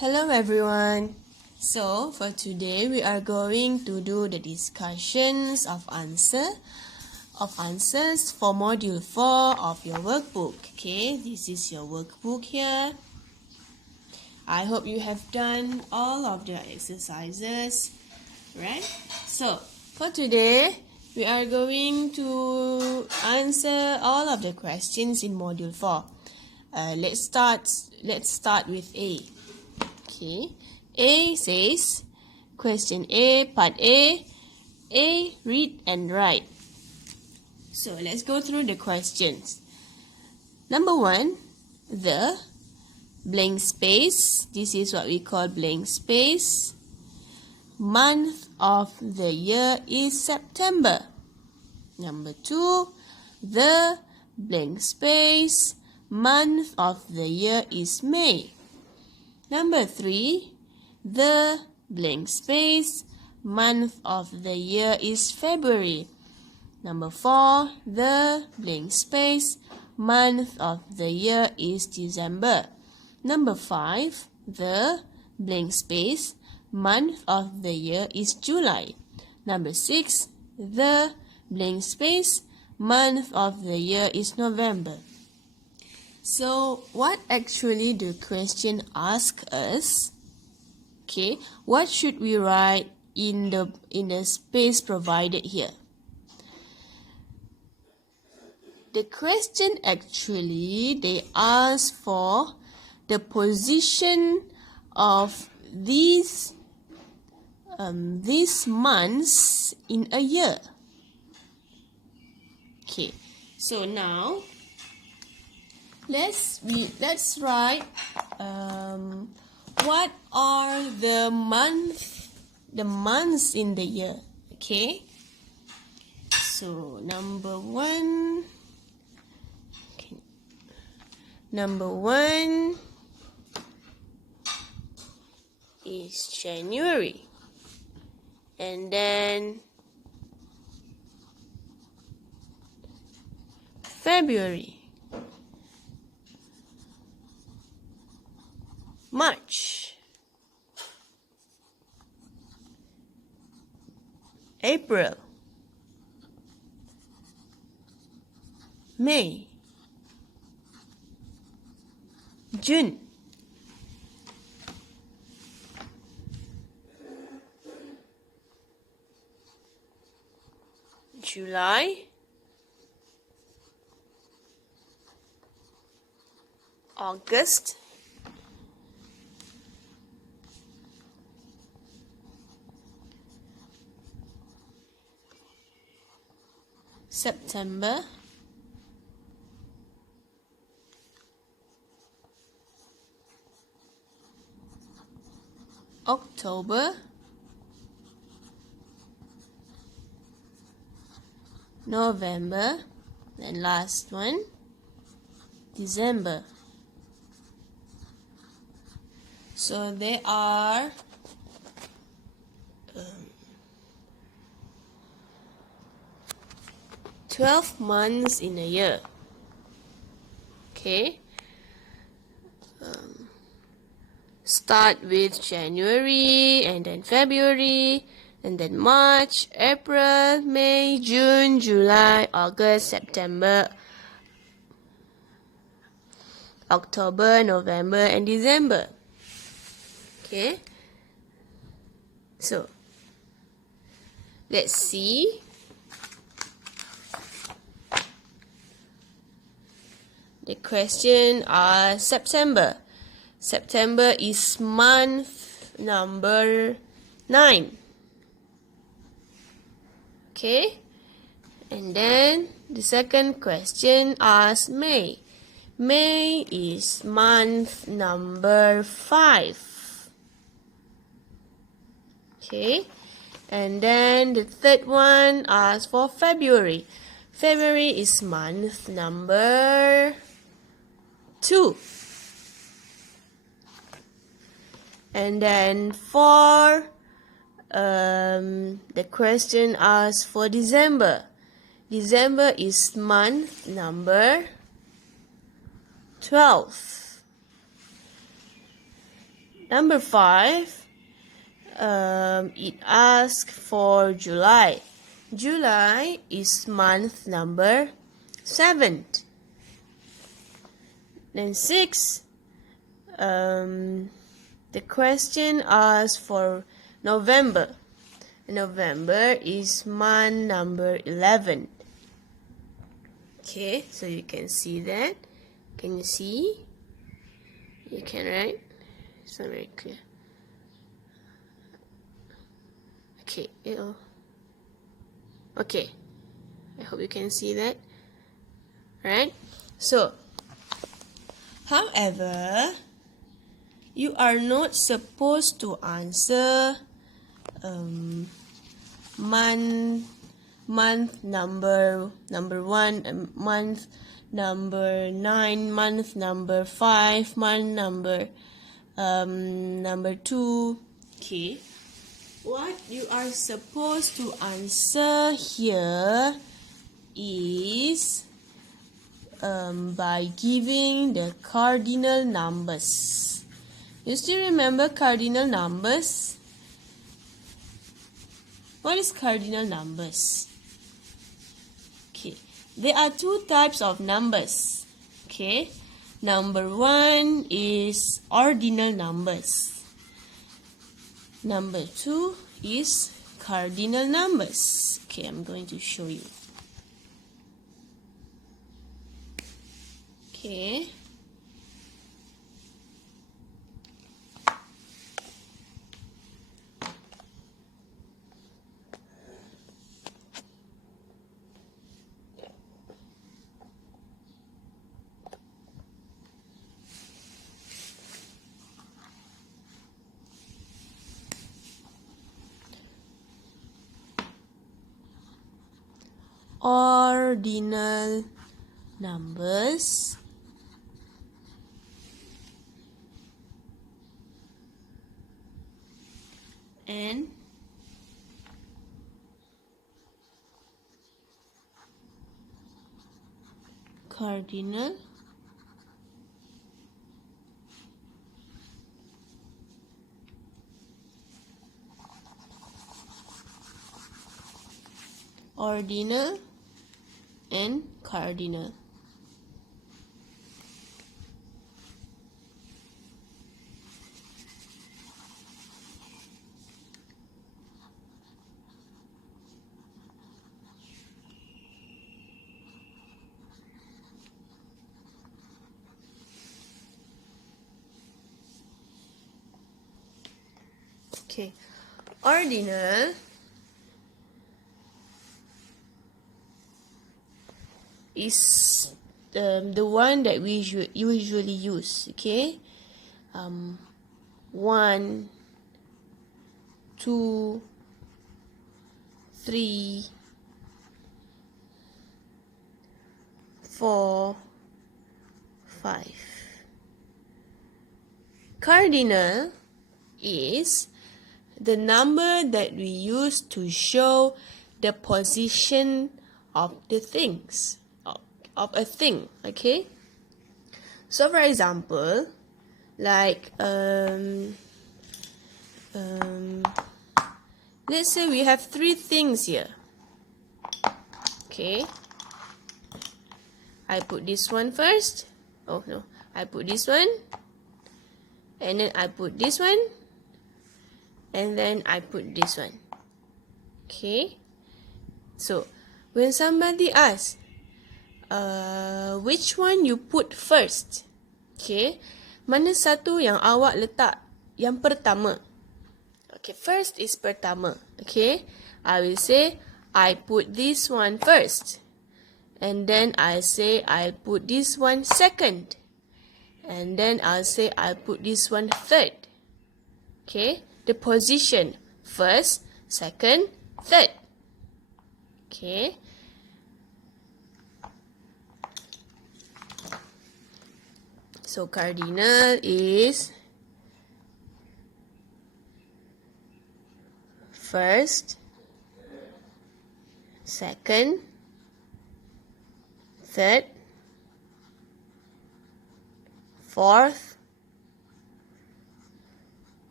Hello everyone. So for today we are going to do the discussions of answers for module 4 of your workbook. Okay, this is your workbook here. I hope you have done all of the exercises, right? So for today we are going to answer all of the questions in module 4. Let's start with A. Okay, A says, question A, part A, read and write. So let's go through the questions. Number 1, the blank space, this is what we call blank space, month of the year is September. Number 2, the blank space, month of the year is May. Number 3, the blank space, month of the year is February. Number 4, the blank space, month of the year is December. Number 5, the blank space, month of the year is July. Number 6, the blank space, month of the year is November. So what actually the question asks us? Okay, what should we write in the space provided here? The question actually, they ask for the position of these months in a year. Okay, so now let's write what are the months in the year. Okay, so number one is January, and then February, March, April, May, June, July, August, September, October, November, and last one, December. So there are 12 months in a year. Okay. Start with January, and then February, and then March, April, May, June, July, August, September, October, November, and December. Okay. So let's see. The question is September. September is month number 9. Okay. And then the second question asks May. May is month number 5. Okay. And then the third one asks for February. February is month number 2. And then for the question asks for December. December is month number 12. Number 5, it asks for July. July is month number 7. Then 6, the question asks for November. November is month number 11. Okay, so you can see that. Can you see? You can, right? It's not very clear. Okay, okay. I hope you can see that. Right? So, however, you are not supposed to answer month number 1, month number 9, month number 5, month number 2. Okay, what you are supposed to answer here is by giving the cardinal numbers. You still remember cardinal numbers? What is cardinal numbers? Okay, there are 2 types of numbers. Okay, number 1 is ordinal numbers. Number 2 is cardinal numbers. Okay, I'm going to show you. Okay. Ordinal numbers and cardinal ordinal and cardinal. Okay, ordinal is the one that we usually use. Okay, 1, 2, 3, 4, 5. Cardinal is the number that we use to show the position of the things, of a thing. Okay, so for example, like let's say we have 3 things here. Okay, I put this one first. Oh no, I put this one, and then I put this one, and then I put this one. Okay, so when somebody asks, which one you put first? Okay, mana satu yang awak letak yang pertama? Okay, first is pertama. Okay, I will say I put this one first, and then I say I put this one second, and then I'll say I put this one third. Okay, the position first, second, third. Okay, so cardinal is first, second, third, fourth,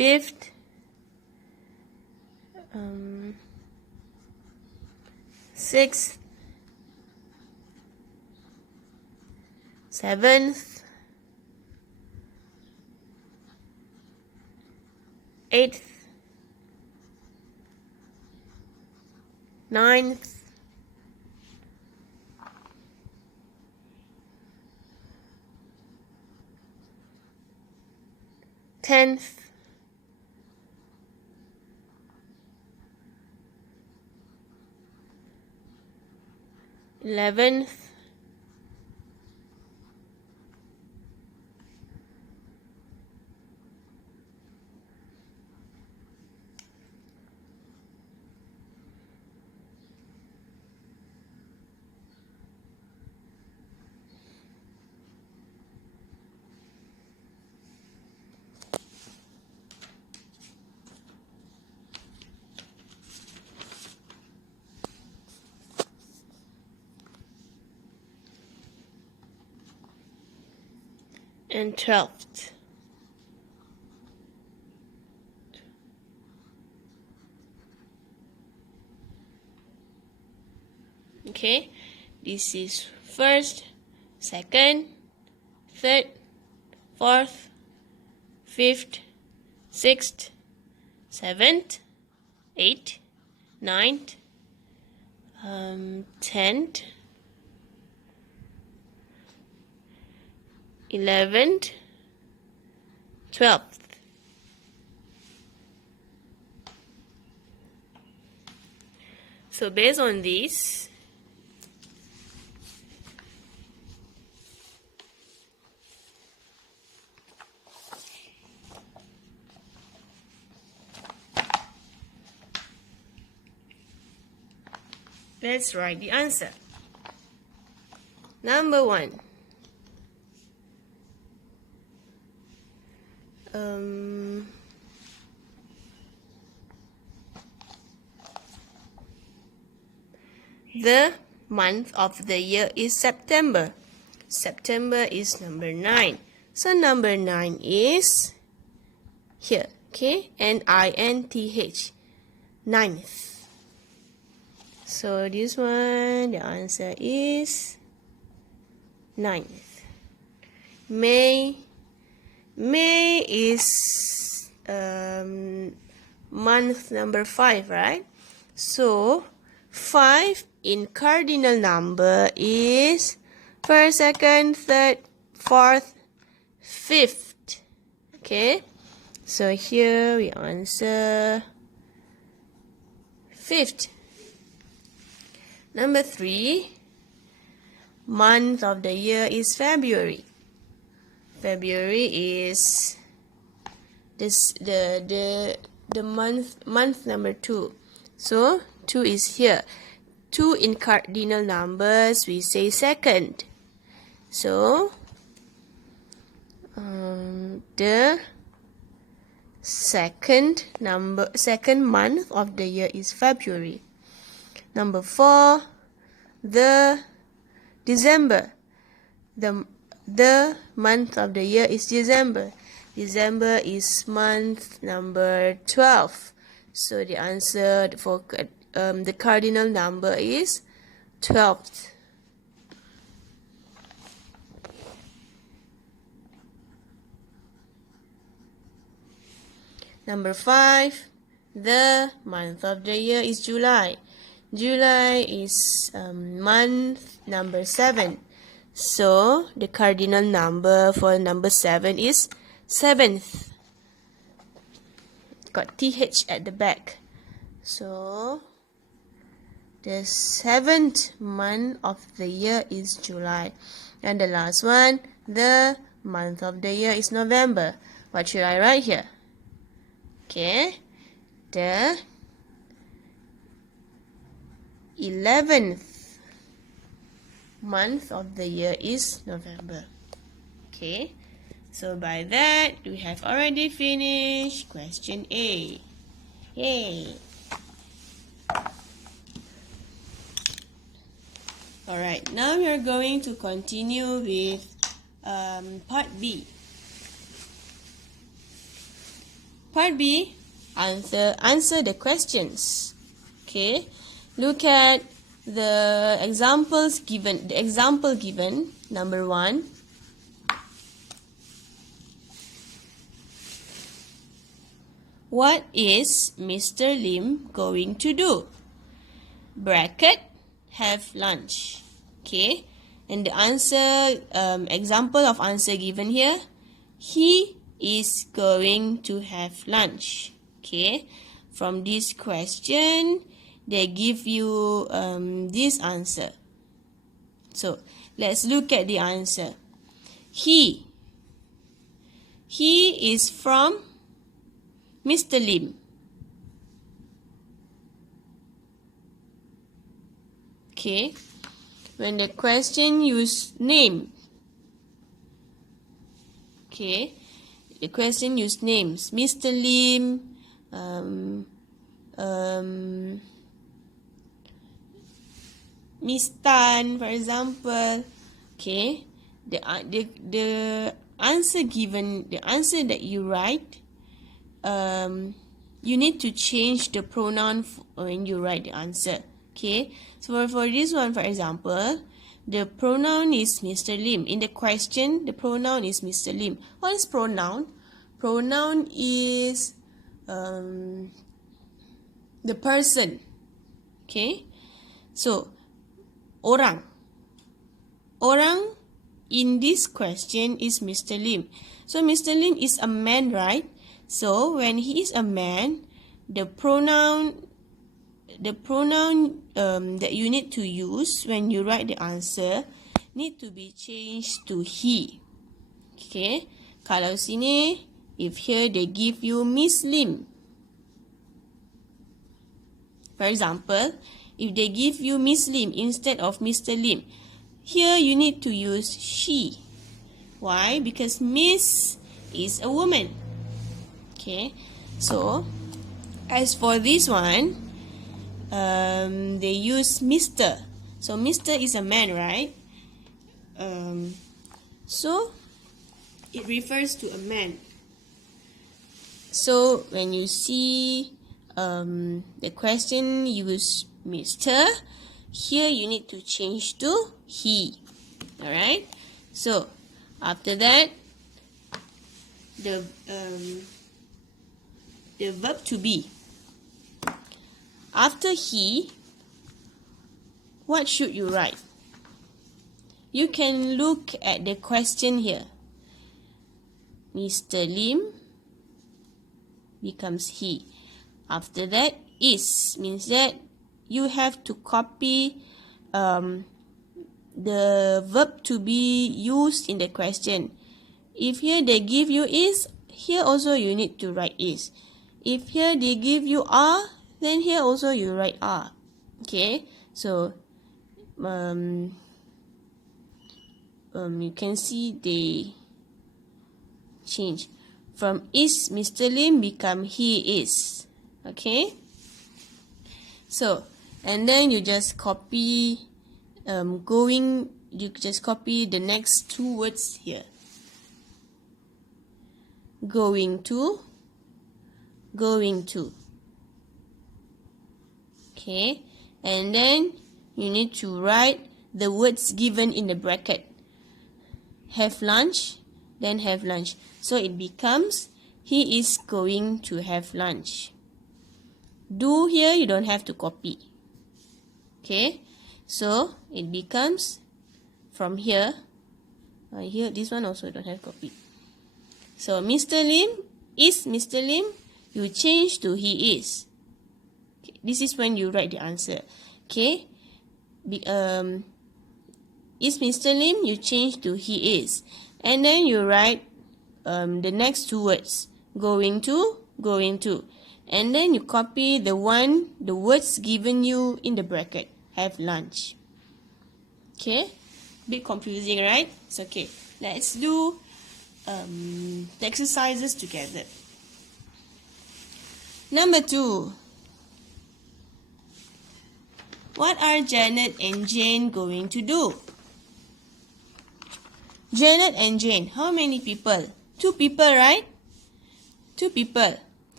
5th, 6th, 7th, 8th, 9th, 10th, 11th, and 12th. Okay, this is 1st, 2nd, 3rd, 4th, 5th, 6th, 7th, 8th, 9th, 10th, 11th, 12th. So based on this, let's write the answer. Number 1. The month of the year is September. September is number 9. So number 9 is here. Okay, N-I-N-T-H. 9th. So this one, the answer is 9th. May is month number 5, right? So 5 in cardinal number is 1st, 2nd, 3rd, 4th, 5th. Okay, so here we answer 5th. Number 3, month of the year is February. February is this the month number 2. So 2 is here. 2 in cardinal numbers we say 2nd. So the second month of the year is February. Number 4, the December. The month of the year is December. December is month number 12. So the answer for the cardinal number is 12th. Number 5, the month of the year is July. July is month number 7. So the cardinal number for number 7 is 7th. Got TH at the back. So the 7th month of the year is July. And the last one, the month of the year is November. What should I write here? Okay, the 11th month of the year is November. Okay, so by that we have already finished question A. Yay! Alright, now we are going to continue with part B. Part B, answer the questions. Okay, look at the examples given. The example given, number 1. What is Mr. Lim going to do? Bracket, have lunch. Okay, and the answer, example of answer given here, he is going to have lunch. Okay, from this question, they give you this answer. So, let's look at the answer. He is from Mr. Lim. Okay, when the question use name. Okay, the question use names. Mr. Lim, Miss Tan, for example. Okay, the answer given, the answer that you write, you need to change the pronoun when you write the answer. Okay, so for this one, for example, the pronoun is Mr. Lim. In the question, the pronoun is Mr. Lim. What is pronoun? Pronoun is the person. Okay, so orang. Orang in this question is Mr. Lim. So Mr. Lim is a man, right? So when he is a man, the pronoun that you need to use when you write the answer need to be changed to he. Okay, kalau sini, if here they give you Miss Lim, for example, if they give you Miss Lim instead of Mr. Lim, here you need to use she. Why? Because Miss is a woman. Okay, so as for this one, they use Mr. So Mr. is a man, right? So it refers to a man. So when you see the question use Mr., here you need to change to he. Alright? So after that, the verb to be. After he, what should you write? You can look at the question here. Mr. Lim becomes he. After that, is means that you have to copy the verb to be used in the question. If here they give you is, here also you need to write is. If here they give you are, then here also you write are. Okay, so you can see they change from is Mr. Lim become he is. Okay, so and then you just copy you just copy the next two words here. Going to. Okay, and then you need to write the words given in the bracket. Have lunch, then have lunch. So it becomes he is going to have lunch. Do here you don't have to copy. Okay, so it becomes from here. Here this one also don't have copy. So Mr. Lim is Mr. Lim. You change to he is. Okay, this is when you write the answer. Okay, is Mr. Lim, you change to he is, and then you write the next two words, going to, and then you copy the words given you in the bracket, have lunch. Okay, bit confusing, right? It's okay. Let's do the exercises together. Number 2. What are Janet and Jane going to do? Janet and Jane, how many people? 2 people, right? 2 people.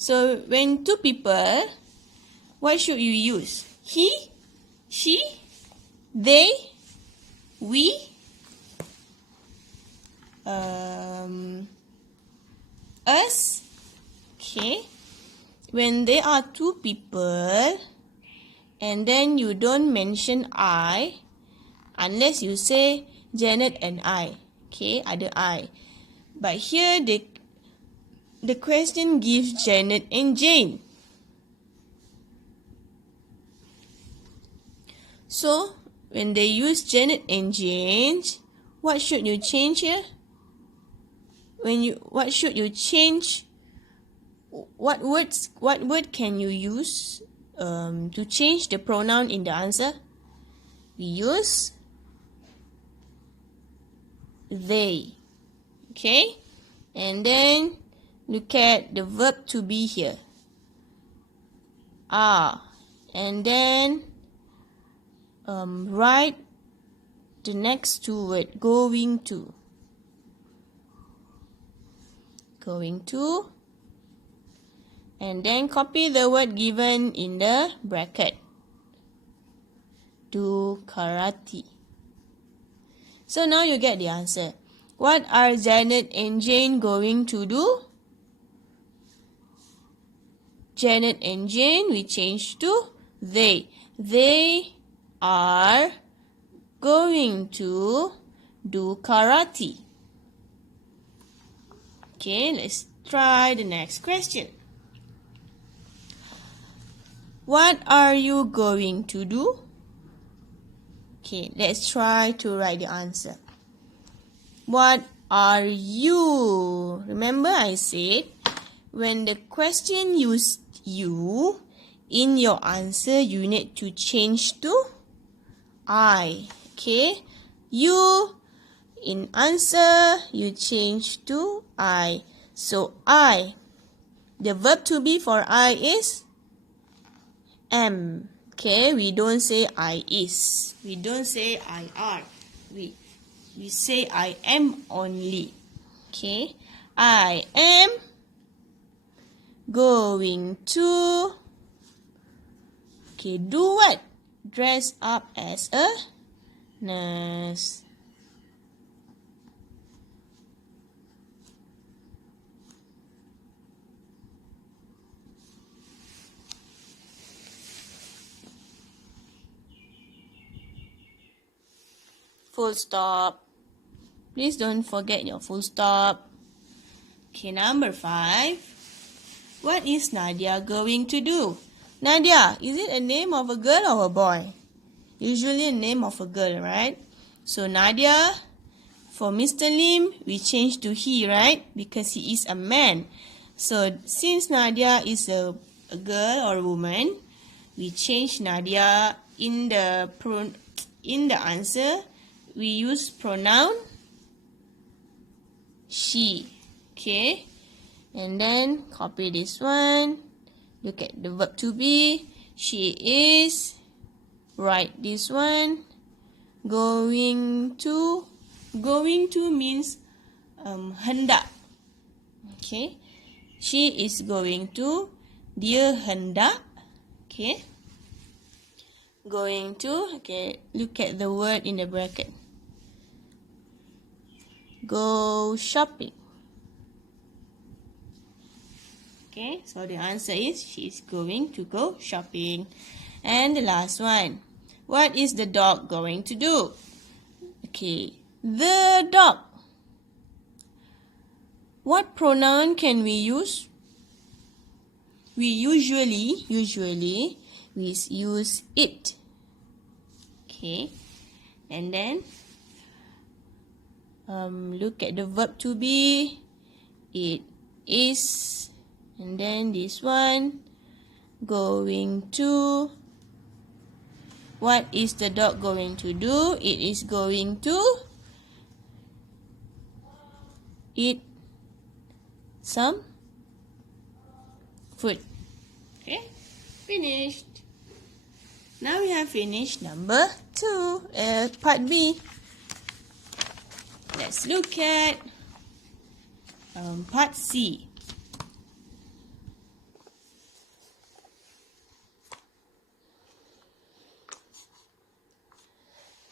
So when two people, what should you use? He, she, they, we, us. Okay. When there are two people, and then you don't mention I, unless you say Janet and I. Okay, ada I. But here the question gives Janet and Jane. So when they use Janet and Jane, what should you change here? What should you change? What word can you use to change the pronoun in the answer? We use they. Okay? And then look at the verb to be here. Are. And then write the next two words. Going to. Going to. And then copy the word given in the bracket. Do karate. So now you get the answer. What are Janet and Jane going to do? Janet and Jane, we change to they. They are going to do karate. Okay, let's try the next question. What are you going to do? Okay, let's try to write the answer. What are you? Remember I said, when the question used you, in your answer, you need to change to I. Okay? You, in answer, you change to I. So, I. The verb to be for I is am. Okay? We don't say I is. We don't say I are. We say I am only. Okay? I am going to, okay, do what? Dress up as a nurse. Full stop. Please don't forget your full stop. Okay, number 5. What is Nadia going to do? Nadia, is it a name of a girl or a boy? Usually a name of a girl, right? So Nadia, for Mr. Lim, we change to he, right? Because he is a man. So since Nadia is a girl or a woman, we change Nadia in the answer. We use pronoun she. Okay? And then copy this one. Look at the verb to be. She is. Write this one. Going to. Going to means hendak. Okay? She is going to. Dia hendak. Okay? Going to. Okay, look at the word in the bracket. Go shopping. Okay, so the answer is she is going to go shopping. And the last one. What is the dog going to do? Okay, the dog. What pronoun can we use? We usually we use it. Okay, and then look at the verb to be. It is, and then this one, going to. What is the dog going to do? It is going to eat some food. Okay, finished. Now we have finished number 2, part B. Let's look at part C.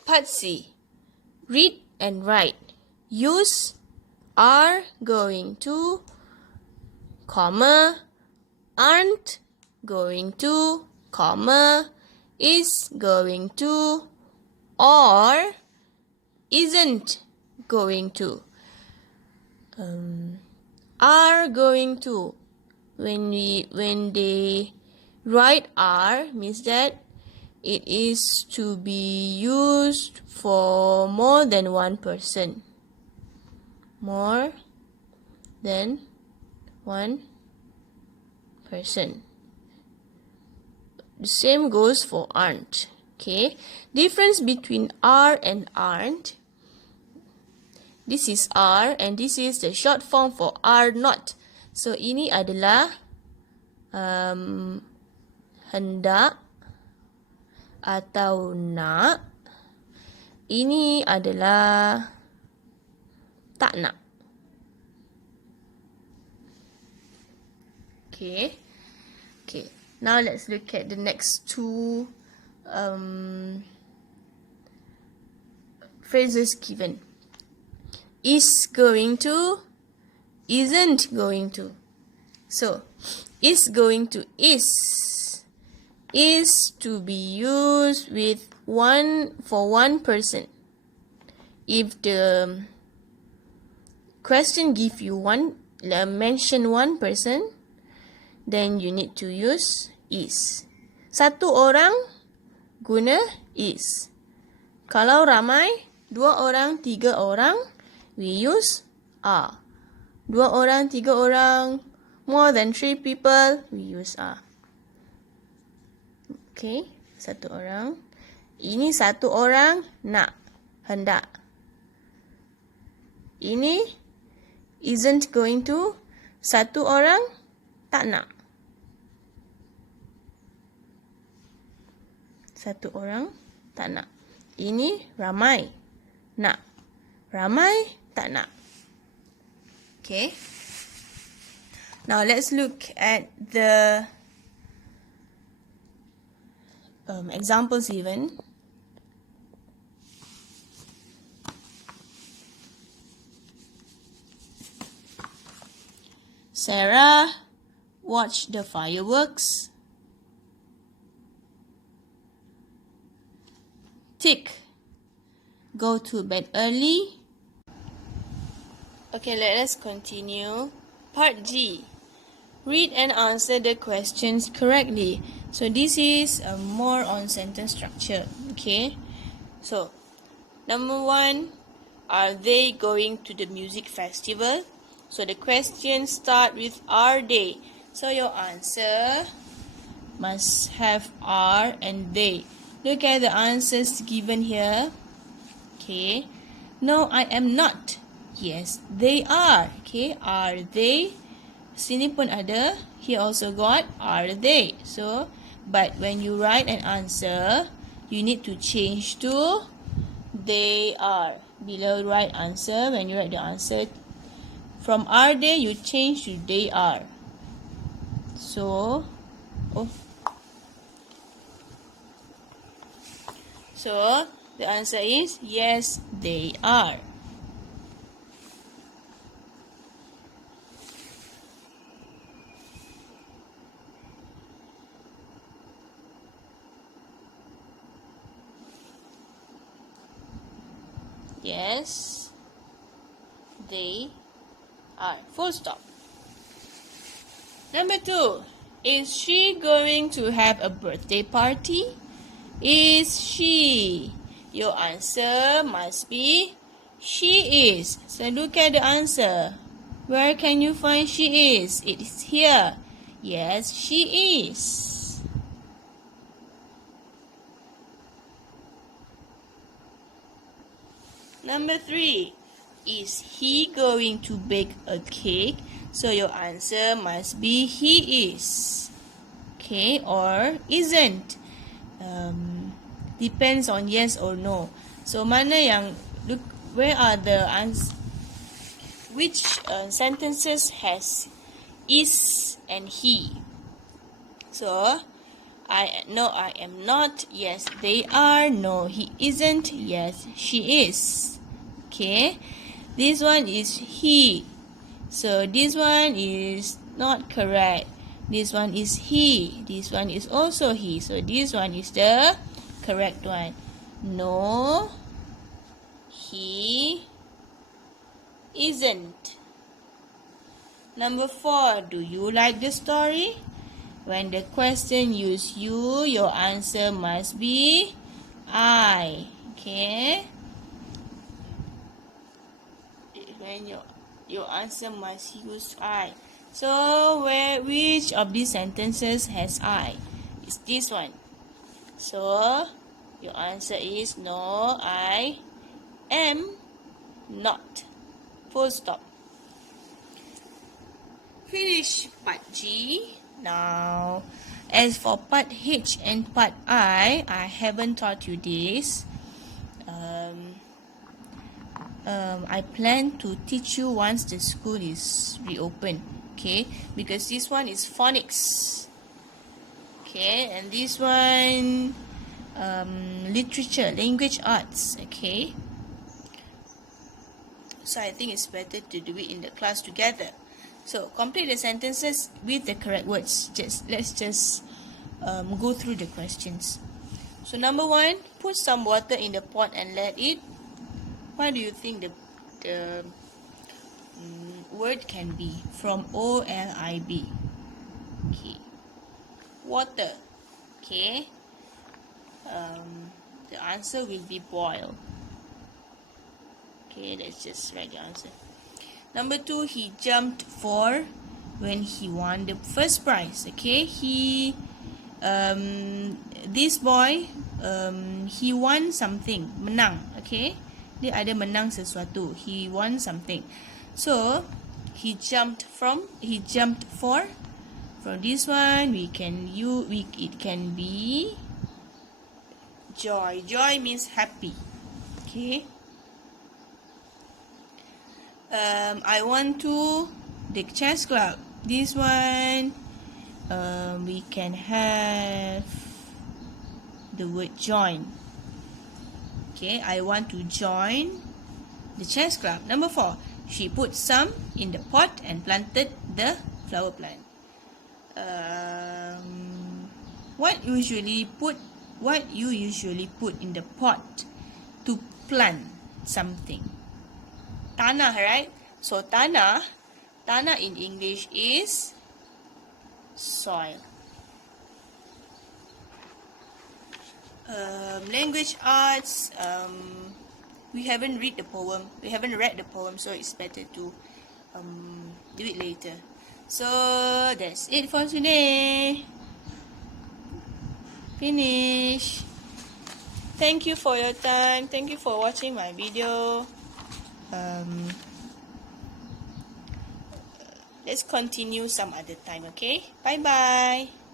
Part C. Read and write. Use are going to, comma, aren't going to, comma, is going to, or isn't going to. Are going to. When they write are, means that it is to be used for more than one person. More than one person. The same goes for aren't. Okay. Difference between are and aren't. This is are and this is the short form for are not. So ini adalah hendak atau nak. Ini adalah tak nak. Okay. Okay. Now let's look at the next two phrases given. Is going to, isn't going to. So, is going to is to be used with for one person. If the question give you mention one person, then you need to use is. Satu orang guna is. Kalau ramai, 2 orang, 3 orang, we use are. 2 orang, 3 orang, more than 3 people, we use are. Okay, 1 orang. Ini 1 orang nak, hendak. Ini isn't going to, 1 orang tak nak. 1 orang tak nak. Ini ramai nak. Ramai tak nak. Okay. Now let's look at the examples given. Sarah watched the fireworks. Tick. Go to bed early. Okay, let us continue. Part G. Read and answer the questions correctly. So this is more on sentence structure. Okay. So, number 1, are they going to the music festival? So the questions start with are they. So your answer must have are and they. Look at the answers given here. Okay. No, I am not. Yes, they are. Okay, are they? Sini pun ada. Here also got are they. So, but when you write an answer, you need to change to they are. Below write answer, when you write the answer from are they, you change to they are. So, So, the answer is yes, they are. Yes, they are. Full stop. Number 2. Is she going to have a birthday party? Is she? Your answer must be she is. So look at the answer. Where can you find she is? It is here. Yes, she is. Number 3. Is he going to bake a cake? So your answer must be he is. Okay, or isn't. Depends on yes or no. So mana yang, look, where are the which sentences has is and he? So No, I am not. Yes, they are. No, he isn't. Yes, she is. Okay. This one is he. So this one is not correct. This one is he. This one is also he. So this one is the correct one. No, he isn't. Number 4. Do you like the story? When the question use you, your answer must be I. Okay? When your answer must use I. So which of these sentences has I? It's this one. So your answer is no, I am not. Full stop. Finish part G. Now, as for part H and part I haven't taught you this. I plan to teach you once the school is reopened. Okay, because this one is phonics. Okay, and this one literature, language arts. Okay, so I think it's better to do it in the class together. So complete the sentences with the correct words. Let's just go through the questions. So number 1, put some water in the pot and let it. What do you think the word can be from O-L-I-B? Okay, water. Okay, the answer will be boil. Okay, let's just write the answer. Number 2, he jumped for when he won the first prize. Okay, this boy, he won something, menang. Okay, dia ada menang sesuatu. He won something. So he jumped for. From this one, it can be joy. Joy means happy. Okay. I want to the chess club. This one, we can have the word join. Okay, I want to join the chess club. Number 4, she put some in the pot and planted the flower plant. What you usually put in the pot to plant something? Tanah, right? So tanah in English is soil. Language arts, we haven't read the poem, so it's better to do it later. So that's it for today. Finish. Thank you for your time. Thank you for watching my video. Let's continue some other time, okay? Bye bye.